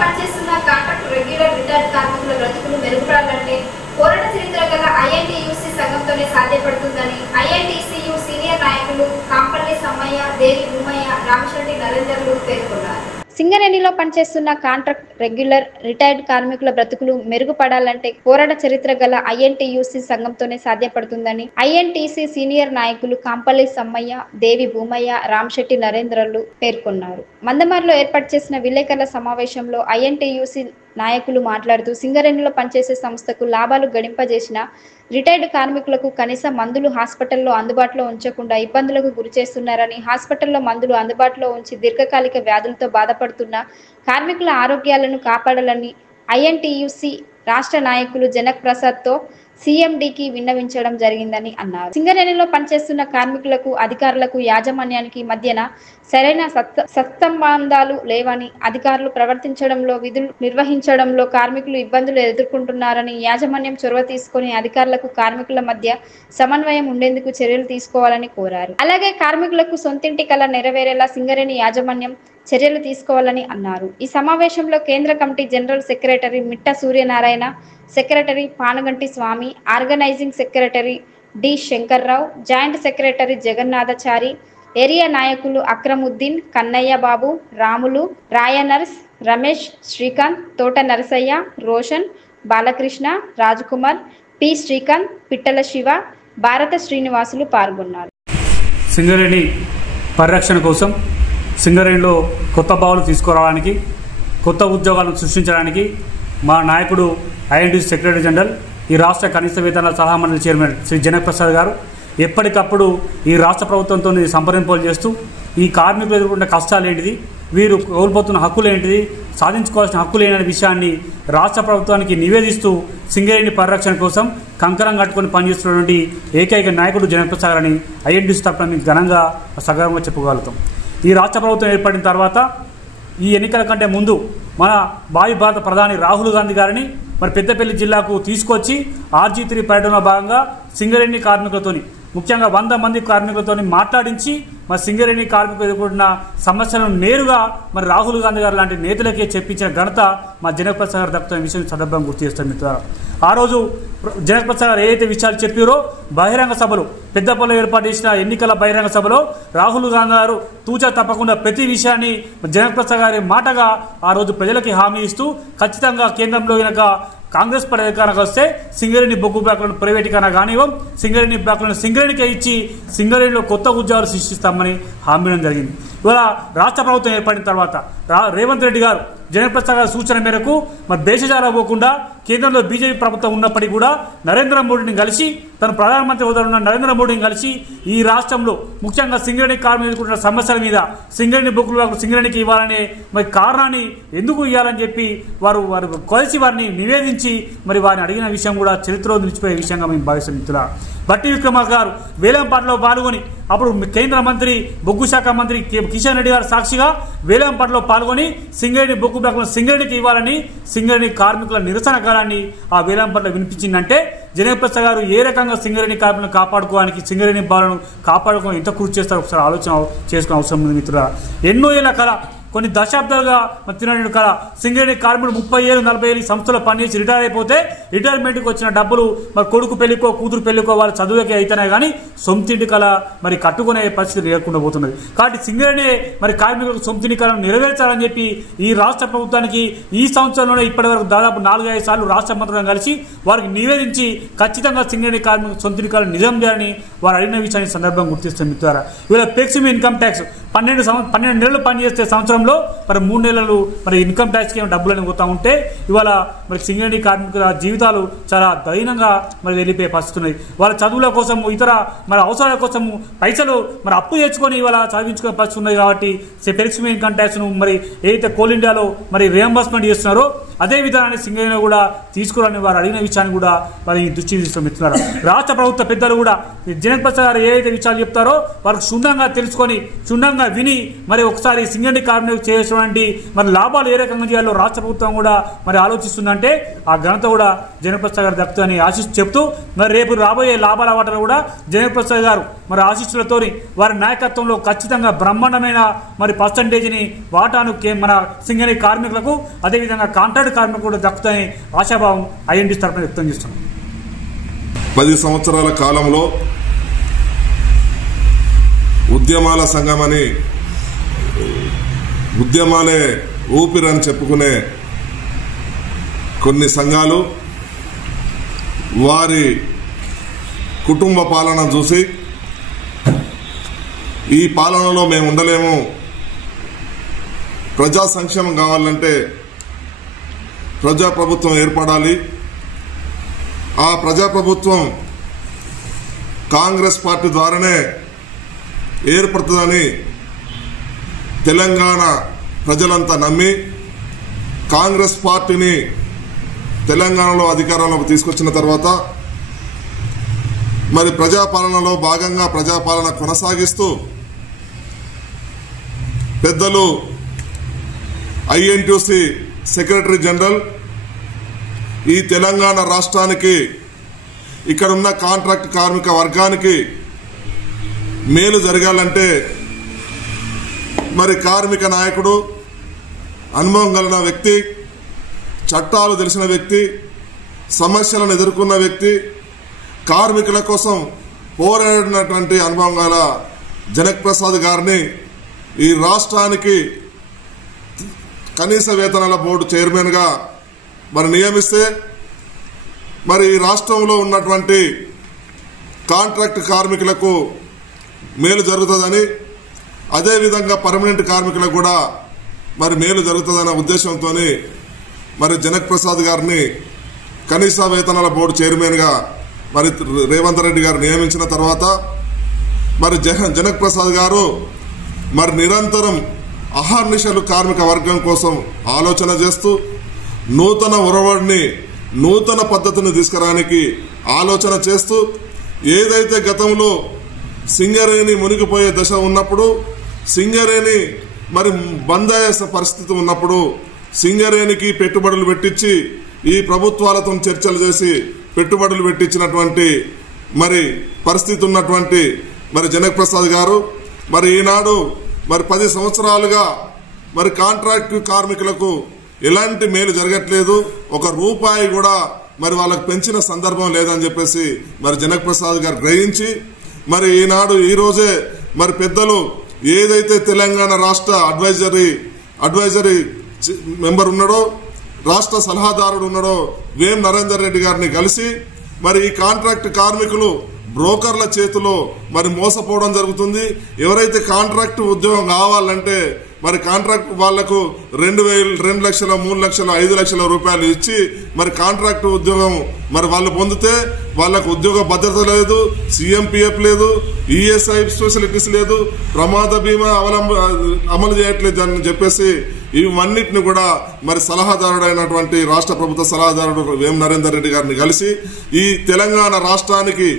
పనిచేస్తున్న contract regular retired కార్మికుల బ్రతుకులు మెరుగుపడాలంటే పోరాట చరిత్ర గల ఐఎన్టీయూసీ సంఘంతోనే సాధ్యపడుతుందని ఐఎన్టీసీయూ సీనియర్ నాయకులు కాంపల్లి సమ్మయ్య, దేవి భూమయ్య, రామశెట్టి నరేందర్లు పేర్కొన్నారు. సింగరేణిలో పనిచేస్తున్న కాంట్రాక్ట్ రెగ్యులర్ రిటైర్డ్ కార్మికుల బ్రతుకులు మెరుగుపడాలంటే పోరాట చరిత్ర గల ఐఎన్టీయూసీ సంఘంతోనే సాధ్యపడుతుందని ఐఎన్టీసీ సీనియర్ నాయకులు కాంపల్లి సమ్మయ్య, దేవి భూమయ్య, రామశెట్టి నరేంద్రలు పేర్కొన్నారు. మందమర్రిలో ఏర్పాటు చేసిన విలేకరుల సమావేశంలో ఐఎన్టీయూసీ నాయకులు మాట్లాడుతూ సింగరేణిలో పనిచేసే సంస్థకు లాభాలు గడింపజేసిన రిటైర్డ్ కార్మికులకు కనీస మందులు హాస్పిటల్లో అందుబాటులో ఉంచకుండా ఇబ్బందులకు గురి చేస్తున్నారని, హాస్పిటల్లో మందులు అందుబాటులో ఉంచి దీర్ఘకాలిక వ్యాధులతో బాధపడుతున్న కార్మికుల ఆరోగ్యాలను కాపాడాలని ఐఎన్టీయూసీ రాష్ట్ర నాయకులు జనక్ ప్రసాద్తో సీఎండీకి విన్నవించడం జరిగిందని అన్నారు. సింగరేణిలో పనిచేస్తున్న కార్మికులకు, అధికారులకు, యాజమాన్యానికి మధ్యన సరైన సత్సంబంధాలు లేవని, అధికారులు ప్రవర్తించడంలో, విధులు నిర్వహించడంలో కార్మికులు ఇబ్బందులు ఎదుర్కొంటున్నారని, యాజమాన్యం చొరవ తీసుకొని అధికారులకు కార్మికుల మధ్య సమన్వయం ఉండేందుకు చర్యలు తీసుకోవాలని కోరారు. అలాగే కార్మికులకు సొంతింటి కల నెరవేరేలా సింగరేణి యాజమాన్యం చర్యలు తీసుకోవాలని అన్నారు. ఈ సమావేశంలో కేంద్ర committee general secretary Mitta Suryanarayana, secretary Panuganti Swamy, organising secretary D Shankarrao, joint secretary Jagannathachari, area నాయకులు అక్రముద్దీన్, కన్నయ్య బాబు, రాములు, రాయనర్స్, రమేష్, శ్రీకాంత్, తోట నరసయ్య, రోషన్, బాలకృష్ణ, రాజ్కుమార్, పి శ్రీకాంత్, పిట్టల శివ, భారత శ్రీనివాసులు పాల్గొన్నారు. సింగరేణి పరిరక్షణ కోసం సింగరేణిలో కొత్త బావులు తీసుకురావడానికి, కొత్త ఉద్యోగాలను సృష్టించడానికి మా నాయకుడు ఐఎన్టీసీ సెక్రటరీ జనరల్, ఈ రాష్ట్ర కనీస వేతనాల సలహా మండలి చైర్మన్ శ్రీ జనక్ ప్రసాద్ గారు ఎప్పటికప్పుడు ఈ రాష్ట్ర ప్రభుత్వంతో సంప్రదింపులు చేస్తూ ఈ కార్మికులు ఎదుర్కొంటున్న కష్టాలు ఏంటిది, వీరు కోల్పోతున్న హక్కులు ఏంటిది, సాధించుకోవాల్సిన హక్కులు ఏంటనే విషయాన్ని రాష్ట్ర ప్రభుత్వానికి నివేదిస్తూ సింగరేణి పరిరక్షణ కోసం కంకణం కట్టుకొని పనిచేస్తున్నటువంటి ఏకైక నాయకుడు జనక్ ప్రసాద్ అని ఐఎన్టీసీ తరఫున మీకు ఘనంగా సగర్వంగా చెప్పగలుగుతాం. ఈ రాష్ట్ర ప్రభుత్వం ఏర్పడిన తర్వాత ఈ ఎన్నికల కంటే ముందు మన భావి భారత ప్రధాని రాహుల్ గాంధీ గారిని మరి పెద్దపల్లి జిల్లాకు తీసుకొచ్చి RG3 పర్యటనలో భాగంగా సింగరేణి కార్మికులతోని, ముఖ్యంగా 100 మంది కార్మికులతో మాట్లాడించి మరి సింగరేణి కార్మికులు ఎదుర్కొంటున్న సమస్యలను నేరుగా మరి రాహుల్ గాంధీ గారు లాంటి నేతలకే చెప్పించిన ఘనత మా జనక్ ప్రసాద్ గారు దక్కుతున్న విషయం సందర్భంగా గుర్తు చేస్తాం మిత్రులారా. ఆ రోజు జనక్ ప్రసాద్ గారు ఏదైతే విషయాలు చెప్పారో బహిరంగ సభలో, పెద్దపల్లిలో ఏర్పాటు చేసిన ఎన్నికల బహిరంగ సభలో రాహుల్ గాంధీ గారు తూచా తప్పకుండా ప్రతి విషయాన్ని జనక్ ప్రసాద్ గారి మాటగా ఆ రోజు ప్రజలకి హామీ ఇస్తూ ఖచ్చితంగా కేంద్రంలో కనుక కాంగ్రెస్ పార్టీ అధికారానికి వస్తే సింగరేణి బొగ్గు బ్లాక్లను ప్రైవేటీకరణ కానివ్వం, సింగరేణి బ్లాక్లను సింగరేణికే ఇచ్చి సింగరేణిలో కొత్త ఉద్యోగాలు సృష్టిస్తామని హామీ ఇవ్వడం జరిగింది. ఇవాళ రాష్ట్ర ప్రభుత్వం ఏర్పడిన తర్వాత రేవంత్ రెడ్డి గారు జనక్ ప్రసాద్ గారి సూచన మేరకు మరి దేశజాల పోకుండా కేంద్రంలో బీజేపీ ప్రభుత్వం ఉన్నప్పటికీ కూడా నరేంద్ర మోడీని కలిసి, తను ప్రధానమంత్రి హోదాలో ఉన్న నరేంద్ర మోడీని కలిసి ఈ రాష్ట్రంలో ముఖ్యంగా సింగరేణి కార్మికులు ఎదుర్కొంటున్న సమస్యల మీద సింగరేణి బొగ్గులు సింగరేణికి ఇవ్వాలనే మరి కారణాన్ని ఎందుకు ఇవ్వాలని చెప్పి వారు కలిసి వారిని నివేదించి మరి వారిని అడిగిన విషయం కూడా చరిత్రలో నిలిచిపోయే విషయంగా మేము భావిస్తాం మిత్రులా. బట్టి విక్రమార్క గారు వేలంపాటలో పాల్గొని అప్పుడు కేంద్ర మంత్రి, బొగ్గు శాఖ మంత్రి కిషన్ రెడ్డి గారు సాక్షిగా వేలంపాటలో పాల్గొని సింగరేణి బొగ్గు బ్లాక్లను సింగరేణికి ఇవ్వాలని సింగరేణి కార్మికుల నిరసన కాలాన్ని ఆ వేలంపాటలో వినిపించిందంటే జనక్ ప్రసాద్ గారు ఏ రకంగా సింగరేణి కార్మికులను కాపాడుకోవడానికి, సింగరేణి బాలను కాపాడుకోవడానికి ఎంత కృషి చేస్తారో ఒకసారి ఆలోచన చేసుకునే అవసరం ఉంది మిత్రులా. ఎన్నో ఏళ్ల కళ, కొన్ని దశాబ్దాలుగా తినని కళ, సింగరేణి కార్మికులు 30 ఏళ్ళు 40 ఏళ్ళు సంస్థలో పనిచేసి రిటైర్ అయిపోతే రిటైర్మెంట్కి వచ్చిన డబ్బులు మరి కొడుకు పెళ్లికో కూతురు పెళ్లికో వాళ్ళ చదువులకే అయితేనే కానీ సొంతింటి కళ మరి కట్టుకునే పరిస్థితి లేకుండా పోతున్నది. కాబట్టి సింగరేణి మరి కార్మికులకు సొంతింటి కళను నెరవేర్చాలని చెప్పి ఈ రాష్ట్ర ప్రభుత్వానికి ఈ సంవత్సరంలోనే ఇప్పటి వరకు దాదాపు 4-5 సార్లు రాష్ట్ర మంత్రులను కలిసి వారికి నివేదించి ఖచ్చితంగా సింగరేణి కార్మికులకు సొంతింటి కళను నిజం చేయాలని వారు అడిగిన విషయాన్ని సందర్భంగా గుర్తిస్తుంది మిత్రులారా. ఇవాళ ఫ్లెక్సిబుల్ ఇన్కమ్ ట్యాక్స్ 12 నెలలు పనిచేస్తే సంవత్సరంలో మరి 3 నెలలు మరి ఇన్కమ్ ట్యాక్స్కి డబ్బులని పోతా ఉంటే ఇవాళ మరి సింగరేణి కార్మికుల జీవితాలు చాలా దైనంగా మరి వెళ్ళిపోయే పరిస్థితి ఉన్నది. వాళ్ళ చదువుల కోసం, ఇతర మరి అవసరాల కోసం పైసలు మరి అప్పు తెచ్చుకొని ఇవాళ చదివించుకునే పరిస్థితి ఉన్నది. కాబట్టి ఫ్లెక్సిబుల్ ఇన్కమ్ ట్యాక్స్ను మరి ఏదైతే కోల్ ఇండియాలో మరి రియంబర్స్మెంట్ చేస్తున్నారో అదే విధానాన్ని సింగరేణిలో కూడా తీసుకురాని వారు అడిగిన విషయాన్ని కూడా వారి దృష్టి తీసుకున్నారు. రాష్ట్ర ప్రభుత్వ పెద్దలు కూడా జనక్ ప్రసాద్ గారు ఏదైతే విషయాలు చెప్తారో వారికి క్షుణ్ణంగా తెలుసుకొని క్షుణ్ణంగా విని మరి ఒకసారి సింగరేణి కార్మికులకు చేసేటువంటి మరి లాభాలు ఏ రకంగా చేయాలో రాష్ట్ర ప్రభుత్వం కూడా మరి ఆలోచిస్తుందంటే ఆ ఘనత కూడా జనక్ ప్రసాద్ గారు దక్కుతుందని ఆశిస్తూ చెప్తూ మరి రేపు రాబోయే లాభాల వాటలు కూడా జనక్ ప్రసాద్ గారు మరి ఆశీస్సులతోని వారి నాయకత్వంలో ఖచ్చితంగా బ్రహ్మాండమైన మరి పర్సంటేజ్ని వాటాను మన సింగరేణి కార్మికులకు అదేవిధంగా కాంట్రాక్ట్ కార్మికులకు కూడా దక్కుతాయని ఆశాభావం ఐఎన్టీసీ తరఫున వ్యక్తం చేస్తున్నాం. 10 సంవత్సరాల కాలంలో ఉద్యమాల సంఘమని ఉద్యమాలే ఊపిరని చెప్పుకునే కొన్ని సంఘాలు వారి కుటుంబ పాలన చూసి ఈ పాలనలో మేము ఉండలేము, ప్రజా సంక్షేమం కావాలంటే ప్రజాప్రభుత్వం ఏర్పడాలి, ఆ ప్రజాప్రభుత్వం కాంగ్రెస్ పార్టీ ద్వారానే ఏర్పడుతుందని తెలంగాణ ప్రజలంతా నమ్మి కాంగ్రెస్ పార్టీని తెలంగాణలో అధికారంలోకి తీసుకొచ్చిన తర్వాత మరి ప్రజాపాలనలో భాగంగా ప్రజాపాలన కొనసాగిస్తూ పెద్దలు ఐఎన్టీసీ సెక్రటరీ జనరల్ ఈ తెలంగాణ రాష్ట్రానికి ఇక్కడున్న కాంట్రాక్ట్ కార్మిక వర్గానికి మేలు జరగాలంటే మరి కార్మిక నాయకుడు, అనుభవం కలిగిన వ్యక్తి, చట్టాలు తెలిసిన వ్యక్తి, సమస్యలను ఎదుర్కొన్న వ్యక్తి, కార్మికుల కోసం పోరాడినటువంటి అనుభవం గల జనక్ ప్రసాద్ గారిని ఈ రాష్ట్రానికి కనీస వేతనాల బోర్డు చైర్మన్గా మరి నియమిస్తే మరి ఈ రాష్ట్రంలో ఉన్నటువంటి కాంట్రాక్ట్ కార్మికులకు మేలు జరుగుతుందని, అదేవిధంగా పర్మనెంట్ కార్మికులకు కూడా మరి మేలు జరుగుతుందనే ఉద్దేశంతో మరి జనక్ ప్రసాద్ గారిని కనీస వేతనాల బోర్డు చైర్మన్గా మరి రేవంత్ రెడ్డి గారు నియమించిన తర్వాత మరి జనక్ ప్రసాద్ గారు మరి నిరంతరం అహర్నిశలు కార్మిక వర్గం కోసం ఆలోచన చేస్తూ నూతన ఒరవడిని, నూతన పద్ధతిని తీసుకురానికి ఆలోచన చేస్తూ ఏదైతే గతంలో సింగరేణి మునిగిపోయే దశ ఉన్నప్పుడు, సింగరేణి మరి బంద్ అయ్యే పరిస్థితి ఉన్నప్పుడు సింగరేణికి పెట్టుబడులు పెట్టించి ఈ ప్రభుత్వాలతో చర్చలు చేసి పెట్టుబడులు పెట్టించినటువంటి మరి పరిస్థితి ఉన్నటువంటి మరి జనక్ ప్రసాద్ గారు మరి ఈనాడు మరి 10 సంవత్సరాలుగా మరి కాంట్రాక్ట్ కార్మికులకు ఎలాంటి మేలు జరగట్లేదు, 1 రూపాయి కూడా మరి వాళ్ళకు పెంచిన సందర్భం లేదని చెప్పేసి మరి జనక్ ప్రసాద్ గారు గ్రహించి మరి ఈనాడు ఈ రోజే మరి పెద్దలు ఏదైతే తెలంగాణ రాష్ట్ర అడ్వైజరీ మెంబర్ ఉన్నాడో, రాష్ట్ర సలహాదారుడు ఉన్నాడో వేం నరేందర్ రెడ్డి గారిని కలిసి మరి ఈ కాంట్రాక్ట్ కార్మికులు బ్రోకర్ల చేతిలో మరి మోసపోవడం జరుగుతుంది. ఎవరైతే కాంట్రాక్ట్ ఉద్యోగం కావాలంటే మరి కాంట్రాక్ట్ వాళ్లకు 2 లక్షల 3 లక్షల 5 లక్షల రూపాయలు ఇచ్చి మరి కాంట్రాక్ట్ ఉద్యోగం మరి వాళ్ళు పొందితే వాళ్లకు ఉద్యోగ భద్రత లేదు, సిఎంపిఎఫ్ లేదు, ఈఎస్ఐ ఫెసిలిటీస్ లేదు, ప్రమాద బీమా అమలు చేయట్లేదు అని చెప్పేసి ఇవన్నిటిని కూడా మరి సలహాదారుడైనటువంటి రాష్ట్ర ప్రభుత్వ సలహాదారుడు వేం నరేందర్ రెడ్డి గారిని కలిసి ఈ తెలంగాణ రాష్ట్రానికి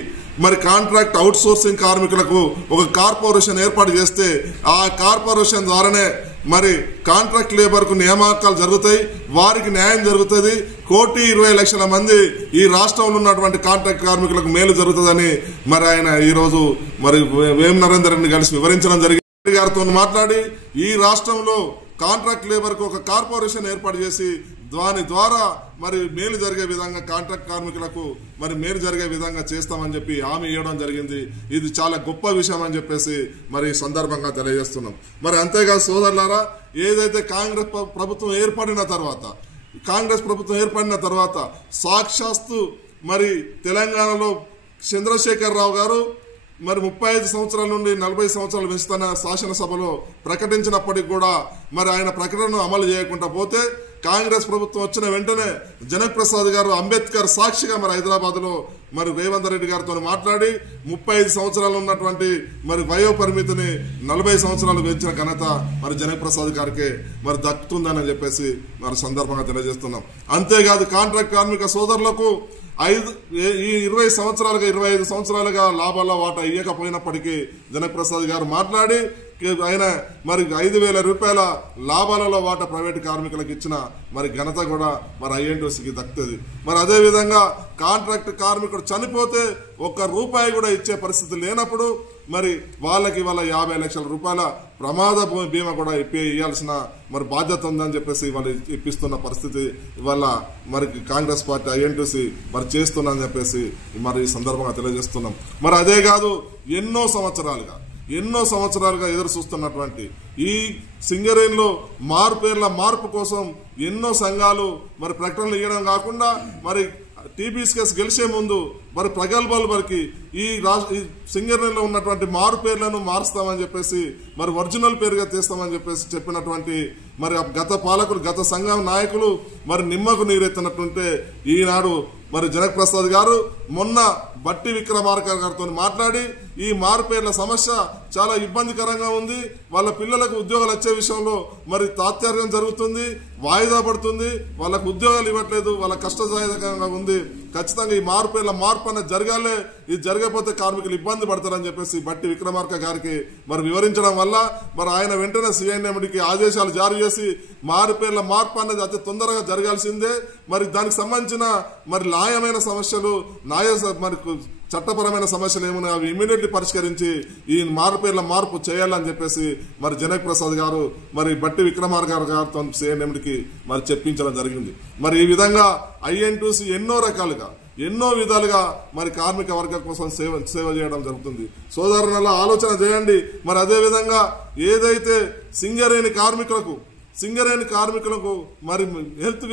మరి కాంట్రాక్ట్ అవుట్ సోర్సింగ్ కార్మికులకు ఒక కార్పొరేషన్ ఏర్పాటు చేస్తే ఆ కార్పొరేషన్ ద్వారానే మరి కాంట్రాక్ట్ లేబర్ కు నియామకాలు జరుగుతాయి, వారికి న్యాయం జరుగుతుంది, 1,20,00,000 మంది ఈ రాష్ట్రంలో ఉన్నటువంటి కాంట్రాక్ట్ కార్మికులకు మేలు జరుగుతుందని మరి ఆయన ఈ రోజు మరి వేం నరేందర్ రెడ్డిని కలిసి వివరించడం జరిగింది. గారితో మాట్లాడి ఈ రాష్ట్రంలో కాంట్రాక్ట్ లేబర్ కు ఒక కార్పొరేషన్ ఏర్పాటు చేసి దాని ద్వారా మరి మేలు జరిగే విధంగా కాంట్రాక్ట్ కార్మికులకు మరి మేలు జరిగే విధంగా చేస్తామని చెప్పి హామీ ఇవ్వడం జరిగింది. ఇది చాలా గొప్ప విషయం అని చెప్పేసి మరి సందర్భంగా తెలియజేస్తున్నాం. మరి అంతేకాదు సోదరులారా, ఏదైతే కాంగ్రెస్ ప్రభుత్వం ఏర్పడిన తర్వాత సాక్షాత్తు మరి తెలంగాణలో చంద్రశేఖర్ రావు గారు మరి 35 సంవత్సరాల నుండి 40 సంవత్సరాలు పెంచుతున్న శాసనసభలో ప్రకటించినప్పటికీ కూడా మరి ఆయన ప్రకటనను అమలు చేయకుండా పోతే కాంగ్రెస్ ప్రభుత్వం వచ్చిన వెంటనే జనక్ ప్రసాద్ గారు అంబేద్కర్ సాక్షిగా మరి హైదరాబాద్లో మరి రేవంత్ రెడ్డి గారితో మాట్లాడి 35 సంవత్సరాలు ఉన్నటువంటి మరి వయో పరిమితిని 40 సంవత్సరాలు పెంచిన ఘనత మరి జనక్ ప్రసాద్ గారికి మరి దక్కుతుందని చెప్పేసి మరి సందర్భంగా తెలియజేస్తున్నాం. అంతేకాదు కాంట్రాక్ట్ కార్మిక సోదరులకు ఈ 20 సంవత్సరాలుగా 25 సంవత్సరాలుగా లాభాల వాటా ఇవ్వకపోయినప్పటికీ జనక్ ప్రసాద్ గారు మాట్లాడి ఆయన మరి 5,000 రూపాయల లాభాలలో వాటా ప్రైవేటు కార్మికులకు ఇచ్చిన మరి ఘనత కూడా మరి ఐఎన్టీయూసీకి దక్కుతుంది. మరి అదేవిధంగా కాంట్రాక్ట్ కార్మికుడు చనిపోతే ₹1 కూడా ఇచ్చే పరిస్థితి లేనప్పుడు మరి వాళ్ళకి వాళ్ళ 50 లక్షల రూపాయల ప్రమాద బీమా కూడా ఇవ్వాల్సిన మరి బాధ్యత ఉందని చెప్పేసి వాళ్ళు ఇప్పిస్తున్న పరిస్థితి ఇవాళ మరి కాంగ్రెస్ పార్టీ ఐఎన్టీయూసీ మరి చేస్తుందని చెప్పేసి మరి ఈ సందర్భంగా తెలియజేస్తున్నాం. మరి అదే కాదు ఎన్నో సంవత్సరాలుగా ఎదురు చూస్తున్నటువంటి ఈ సింగరేణిలో మార్పు కోసం ఎన్నో సంఘాలు మరి ప్రకటనలు ఇవ్వడం కాకుండా మరి టీబీఎస్ కేసు గెలిచే ముందు మరి ప్రగల్భాలు వరకు ఈ సింగరేణిలో ఉన్నటువంటి మారు పేర్లను మారుస్తామని చెప్పేసి మరి ఒరిజినల్ పేరుగా తీస్తామని చెప్పేసి చెప్పినటువంటి మరి గత పాలకులు గత సంఘం నాయకులు మరి నిమ్మకు నీరెత్తినట్టుంటే ఈనాడు మరి జనక్ ప్రసాద్ గారు మొన్న బట్టి విక్రమార్క గారితో మాట్లాడి ఈ మారు పేర్ల సమస్య చాలా ఇబ్బందికరంగా ఉంది, వాళ్ళ పిల్లలకు ఉద్యోగాలు వచ్చే విషయంలో మరి తాత్పర్యం జరుగుతుంది, వాయిదా పడుతుంది, వాళ్ళకు ఉద్యోగాలు ఇవ్వట్లేదు, వాళ్ళ కష్టదాయకంగా ఉంది, ఖచ్చితంగా ఈ మారు పేర్ల మార్పు అనేది జరగాలే, ఇది జరగకపోతే కార్మికులు ఇబ్బంది పడతారని చెప్పేసి బట్టి విక్రమార్క గారికి మరి వివరించడం వల్ల మరి ఆయన వెంటనే సిఐఎండికి ఆదేశాలు జారీ చేసి మారు పేర్ల మార్పు అనేది అతి తొందరగా జరగాల్సిందే, మరి దానికి సంబంధించిన మరి న్యాయమైన సమస్యలు మరి చట్టపరమైన సమస్యలు ఏమున్నాయి అవి ఇమీడియట్లీ పరిష్కరించి ఈ మారు పేర్ల మార్పు చేయాలని చెప్పేసి మరి జనక్ ప్రసాద్ గారు మరి బట్టి విక్రమార్క గారితో సిఐఎండికి మరి చెప్పించడం జరిగింది. మరి ఈ విధంగా ఐఎన్టీయూసీ ఎన్నో విధాలుగా మరి కార్మిక వర్గం కోసం సేవ చేయడం జరుగుతుంది. సోదరుల ఆలోచన చేయండి. మరి అదే విధంగా ఏదైతే సింగరేణి కార్మికులకు మరి హెల్త్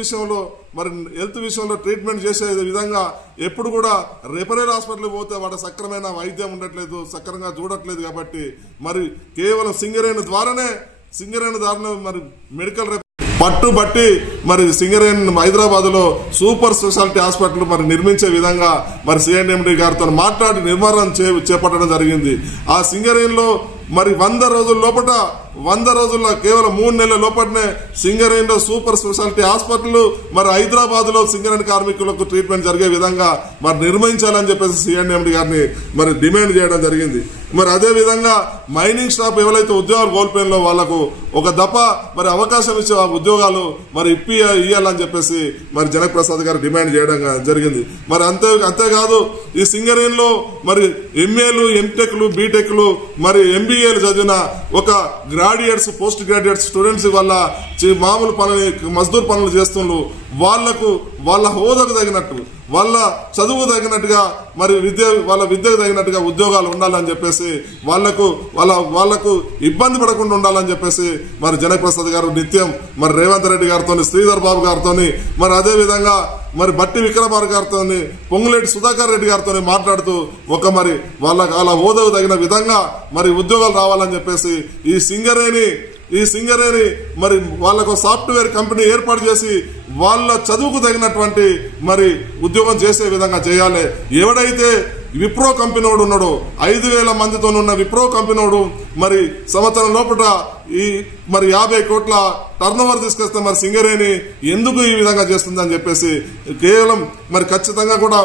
విషయంలో ట్రీట్మెంట్ చేసే విధంగా ఎప్పుడు కూడా రెఫరల్ హాస్పిటల్ పోతే వాడు సక్రమైన వైద్యం ఉండట్లేదు, సక్రమంగా చూడట్లేదు. కాబట్టి మరి కేవలం సింగరేణి ద్వారానే మరి మెడికల్ పట్టుబట్టి మరి సింగరేణి హైదరాబాద్ లో సూపర్ స్పెషాలిటీ హాస్పిటల్ మరి నిర్మించే విధంగా మరి సిఐఎండి గారితో మాట్లాడి నిర్మాణం చేపట్టడం జరిగింది. ఆ సింగరేణిలో మరి 100 రోజుల్లో కేవలం 3 నెలల లోపలనే సింగరేణిలో సూపర్ స్పెషాలిటీ హాస్పిటల్ మరి హైదరాబాద్ లో సింగరేణి కార్మికులకు ట్రీట్మెంట్ జరిగే విధంగా మరి నిర్మించాలని చెప్పేసి సిఐఎండి గారిని మరి డిమాండ్ చేయడం జరిగింది. మరి అదే విధంగా మైనింగ్ స్టాఫ్ ఎవరైతే ఉద్యోగాలు కోల్పోయినో వాళ్లకు ఒక దఫ మరి అవకాశం ఇచ్చే ఉద్యోగాలు మరి ఇవ్వాలని చెప్పేసి మరి జనక్ ప్రసాద్ గారు డిమాండ్ చేయడం జరిగింది. మరి అంతేకాదు ఈ సింగరేణిలో మరి ఎంఏలు, ఎంటెక్లు, బీటెక్లు మరి ఎంబీఏలు చదివిన ఒక గ్రాడ్యుయేట్స్, పోస్ట్ గ్రాడ్యుయేట్స్ స్టూడెంట్స్ వల్ల మామూలు మజ్దూర్ పనులు చేస్తున్నారు. వాళ్లకు వాళ్ళ హోదాకు తగినట్టు వాళ్ళ చదువు తగినట్టుగా మరి వాళ్ళ విద్యకు తగినట్టుగా ఉద్యోగాలు ఉండాలని చెప్పేసి వాళ్లకు ఇబ్బంది పడకుండా ఉండాలని చెప్పేసి మరి జనక్ ప్రసాద్ గారు నిత్యం మరి రేవంత్ రెడ్డి గారితో, శ్రీధర్ బాబు గారితో, మరి అదే విధంగా మరి బట్టి విక్రమార్క గారితో, పొంగులేటి సుధాకర్ రెడ్డి గారితో మాట్లాడుతూ మరి వాళ్ళ హోదాకు తగిన విధంగా మరి ఉద్యోగాలు రావాలని చెప్పేసి ఈ సింగరేణి మరి వాళ్ళకు సాఫ్ట్వేర్ కంపెనీ ఏర్పాటు చేసి వాళ్ళ చదువుకు తగినటువంటి మరి ఉద్యోగం చేసే విధంగా చేయాలి. ఎవడైతే విప్రో కంపెనీడు ఉన్నాడో 5,000 మందితో ఉన్న విప్రో కంపెనీడు మరి సంవత్సరం లోపల ఈ మరి 50 కోట్ల టర్నోవర్ తీసుకొస్తే మరి సింగరేణి ఎందుకు ఈ విధంగా చేస్తుందని చెప్పేసి కేవలం మరి ఖచ్చితంగా కూడా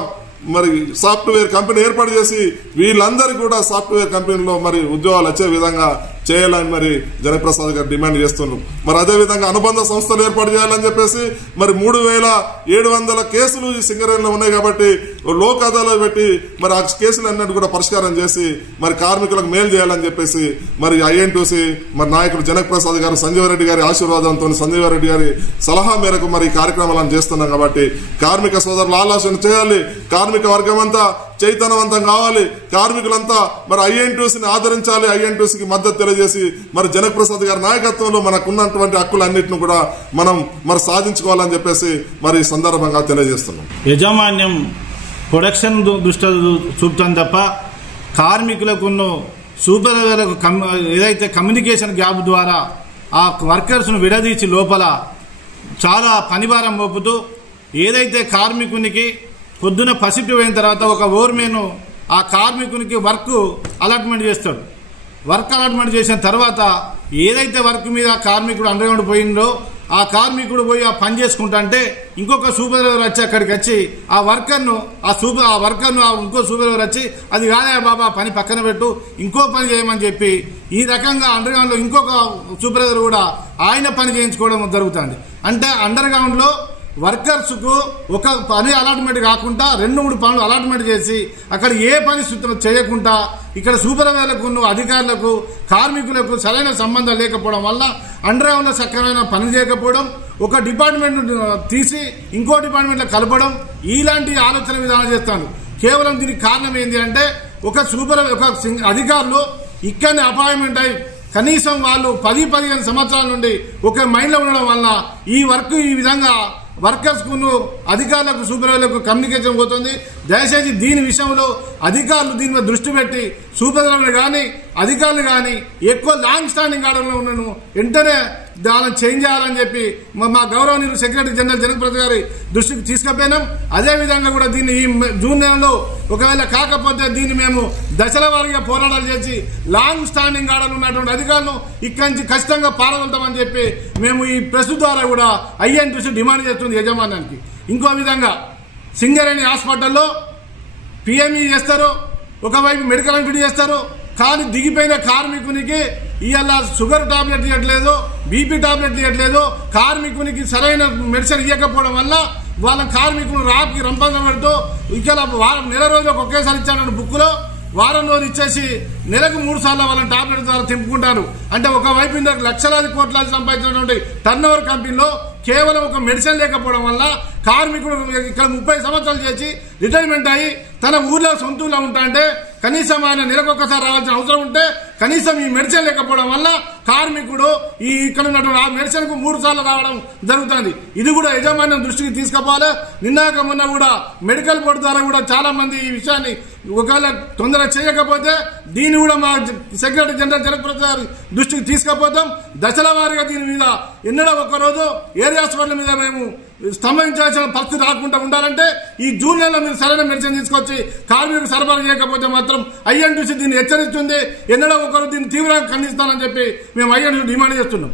మరి సాఫ్ట్వేర్ కంపెనీ ఏర్పాటు చేసి వీళ్ళందరికీ కూడా సాఫ్ట్వేర్ కంపెనీలో మరి ఉద్యోగాలు వచ్చే విధంగా చేయాలని మరి జనక్ ప్రసాద్ గారు డిమాండ్ చేస్తున్నారు. మరి అదేవిధంగా అనుబంధ సంస్థలు ఏర్పాటు చేయాలని చెప్పేసి మరి 3,700 కేసులు ఈ సింగరేణిలో ఉన్నాయి. కాబట్టి లోక్ అదాలత్ పెట్టి మరి ఆ కేసులు అన్నిటి కూడా పరిష్కారం చేసి మరి కార్మికులకు మేలు చేయాలని చెప్పేసి మరి ఐఎన్టీయూసీ మరి నాయకుడు జనక్ ప్రసాద్ గారు, సంజీవ్ రెడ్డి గారి ఆశీర్వాదంతో, సంజీవ్ రెడ్డి గారి సలహా మేరకు మరి ఈ కార్యక్రమాలను చేస్తున్నాం. కాబట్టి కార్మిక సోదరులు ఆలోచన చేయాలి, కార్మిక వర్గం అంతా చైతన్యవంతం కావాలి, కార్మికులంతా మరి ఐఎన్టీయూసీని ఆదరించాలి, ఐఎన్టీయూసీకి మద్దతు తెలియజేసి మరి జనక్ ప్రసాద్ గారి నాయకత్వంలో మనకున్నటువంటి హక్కులన్నింటినీ కూడా మనం మరి సాధించుకోవాలని చెప్పేసి మరి ఈ సందర్భంగా తెలియజేస్తున్నాం. యజమాన్యం ప్రొడక్షన్ దృష్టి చూపుతాం తప్ప కార్మికులకు సూపర్వైజర్లకు ఏదైతే కమ్యూనికేషన్ గ్యాప్ ద్వారా ఆ వర్కర్స్ను విడదీసి లోపల చాలా పనిభారం మోపుతూ ఏదైతే కార్మికునికి పొద్దున పసిపి అయిన తర్వాత ఒక ఓర్మేను ఆ కార్మికునికి వర్క్ అలాట్మెంట్ చేస్తాడు. వర్క్ అలాట్మెంట్ చేసిన తర్వాత ఏదైతే వర్క్ మీద కార్మికుడు అండర్గ్రౌండ్ పోయిందో ఆ కార్మికుడు పోయి ఆ పని చేసుకుంటా అంటే ఇంకొక సూపర్వైజర్ వచ్చి అక్కడికి వచ్చి ఆ వర్కర్ను ఇంకో సూపర్వైజర్ వచ్చి అది కాదా బాబా పని పక్కన పెట్టు ఇంకో పని చేయమని చెప్పి ఈ రకంగా అండర్గ్రౌండ్లో ఇంకొక సూపర్వైజర్ కూడా ఆయన పని చేయించుకోవడం జరుగుతుంది. అంటే అండర్గ్రౌండ్లో వర్కర్స్కు ఒక పని అలాట్మెంట్ కాకుండా 2-3 పనులు అలాట్మెంట్ చేసి అక్కడ ఏ పని చేయకుండా ఇక్కడ సూపర్వైజర్లకు అధికారులకు కార్మికులకు సరైన సంబంధం లేకపోవడం వల్ల అండర్గ్రౌండ్లో సక్రమైన పని చేయకపోవడం, ఒక డిపార్ట్మెంట్ తీసి ఇంకో డిపార్ట్మెంట్లో కలపడం, ఇలాంటి ఆలోచన విధానం చేస్తాను. కేవలం దీనికి కారణం ఏంటి అంటే ఒక అధికారులు ఇక్కడనే అపాయింట్మెంట్ అయి కనీసం వాళ్ళు 10-15 సంవత్సరాల నుండి ఒక మైండ్లో ఉండడం వల్ల ఈ వర్క్ ఈ విధంగా వర్కర్స్కు అధికారులకు సూపర్వైజర్లకు కమ్యూనికేషన్ పోతుంది. దయచేసి దీని విషయంలో అధికారులు దీని మీద దృష్టి పెట్టి సూపర్వైజర్లు కానీ అధికారులు కానీ ఎక్కువ లాంగ్ స్టాండింగ్ ఆర్డర్లో ఉన్నాను వెంటనే దాన్ని చేంజ్ చేయాలని చెప్పి మా గౌరవనీయులు సెక్రటరీ జనరల్ జనకప్రసాద్ గారి దృష్టికి తీసుకుపోయినాం. అదేవిధంగా కూడా దీన్ని ఈ జూన్ నెలలో ఒకవేళ కాకపోతే దీన్ని మేము దశల వారీగా పోరాటాలు చేసి లాంగ్ స్టాండింగ్ ఆర్డర్లు ఉన్నటువంటి అధికారులను ఇక్కడి నుంచి ఖచ్చితంగా పారదొలుతామని చెప్పి మేము ఈ ప్రెస్ ద్వారా కూడా ఐఎన్టీసీ డిమాండ్ చేస్తుంది యజమానానికి. ఇంకో విధంగా సింగరేణి హాస్పిటల్లో పిఎంఈ చేస్తారు, ఒకవైపు మెడికల్ ఫిట్ చేస్తారు, కానీ దిగిపోయిన కార్మికునికి ఇవాళ షుగర్ టాబ్లెట్ ఇవ్వట్లేదు, బీపీ టాబ్లెట్ ఇవ్వట్లేదు, కార్మికునికి సరైన మెడిసిన్ ఇవ్వకపోవడం వల్ల వాళ్ళ కార్మికులు రాకి రంపంగా పెడుతూ ఇక్కడ నెల రోజులకు ఒకేసారి ఇచ్చాను బుక్లో వారం రోజులు ఇచ్చేసి నెలకు 3 సార్లు వాళ్ళని టాబ్లెట్ ద్వారా తింపుకుంటారు. అంటే ఒకవైపు లక్షలాది కోట్లాది సంపాదించినటువంటి టర్న్ ఓవర్ కంపెనీలో కేవలం ఒక మెడిసిన్ లేకపోవడం వల్ల కార్మికుడు ఇక్కడ 30 సంవత్సరాలు చేసి రిటైర్మెంట్ అయ్యి తన ఊర్లో సొంత ఊర్లో ఉంటా అంటే కనీసం ఆయన నెలకొకసారి రావాల్సిన అవసరం ఉంటే కనీసం ఈ మెడిసిన్ లేకపోవడం వల్ల కార్మికుడు ఈ ఇక్కడ ఉన్నటువంటి ఆ మెడిసిన్ కు 3 సార్లు రావడం జరుగుతుంది. ఇది కూడా యజమాన్యం దృష్టికి తీసుకుపోవాలి. నిన్నాక మొన్న కూడా మెడికల్ బోర్డు ద్వారా కూడా చాలా మంది ఈ విషయాన్ని ఒకవేళ తొందరగా చేయకపోతే దీన్ని కూడా మా సెక్రటరీ జనరల్ జనకప్రసాద్ గారి దృష్టికి తీసుకుపోతాం. దశల వారీగా దీని మీద ఎన్నడో ఒకరోజు ఏరియా హాస్పిటల్ మీద మేము స్తంభించాల్సిన పరిస్థితి రాకుండా ఉండాలంటే ఈ జూన్ నెలలో మీరు సరైన మెడిసిన్ తీసుకొచ్చి కార్మికులకు సరఫరా చేయకపోతే మాత్రం ఐఎన్టీసీ దీన్ని హెచ్చరిస్తుంది. ఎన్నడో ఒకరు దీన్ని తీవ్రంగా ఖండిస్తానని చెప్పి మేము ఐఎన్టీసీ డిమాండ్ చేస్తున్నాం.